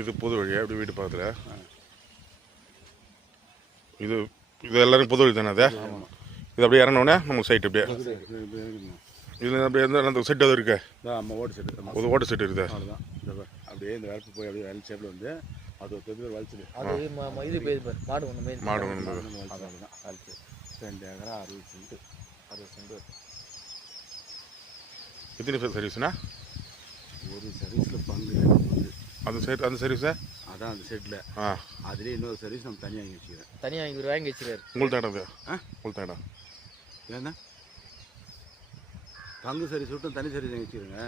இது பொது வழியா இப்படி வீட்டு பக்கத்தில் இது இது எல்லாரும் பொது வழி தானே அது இது அப்படியே இறங்கினோடனே நம்ம சைட் அப்படியே இதில் அப்படியே அந்த செட் அது இருக்கு ஓட்டு செட்டு ஒரு ஓட்டு செட்டு இருக்குது அவ்வளோதான் அப்படியே இந்த வரப்பு போய் அப்படியே வேலை ஷேப்பில் வந்து அது ஒரு பெரிய வலிச்சுது இது மாடு ஒன்று மாடு ஒன்று அதுதான் வலிச்சு 2 ஏக்கரா 60 சென்ட் எத்தனை சர்வீஸ்ண்ணா ஒரு சர்வீஸில் பங்கு அந்த சர்வீஸா அதான் அந்த செட்டில் அதுலேயே இன்னொரு சர்வீஸ் நம்ம தனியாக வாங்கி வச்சுக்கிறேன் தனியாக வாங்கி வச்சுருக்காரு உங்களுக்கு இடம் உங்களுக்கு இடம் ஏன்னா பங்கு சர்வீஸ் விட்டு தனி சர்வீஸ் வாங்கி வச்சுக்கிறேங்க